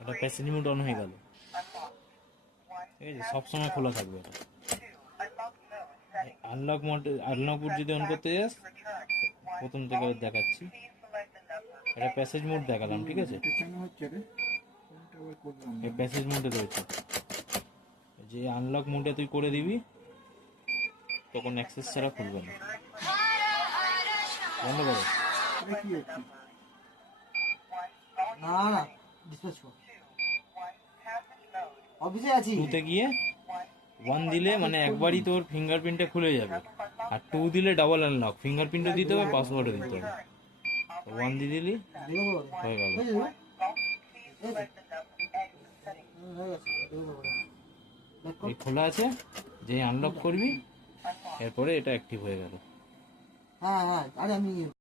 এটা passage mode on হয়ে গেল, ঠিক আছে? সবসময় খোলা থাকবে এটা। আনলক মোড যদি অন করতে যাস, প্রথম থেকে দেখাচ্ছি, এটা প্যাসেজ মোড দেখালাম, ঠিক আছে? এই প্যাসেজ মোডে রয়েছে, যে আনলক মোডে তুই করে দিবি তখন অ্যাক্সেস ছাড়া খুলবে না। বন্ধ করো। না ডিসপ্যাচ কর, অফিসে আছি। 2 তে গিয়ে 1 দিলে মানে একবারই তোর ফিঙ্গারপ্রিন্টটা খুলে যাবে, আর 2 দিলে ডাবল আনলক, ফিঙ্গারপ্রিন্টও দিতে হবে, পাসওয়ার্ডও দিতে হবে। 1 দিয়ে দিলি হয়ে গেল। এই খোলা আছে, যে আনলক করবি এরপরে এটা অ্যাক্টিভ হয়ে গেল। হ্যাঁ হ্যাঁ, আরে আমি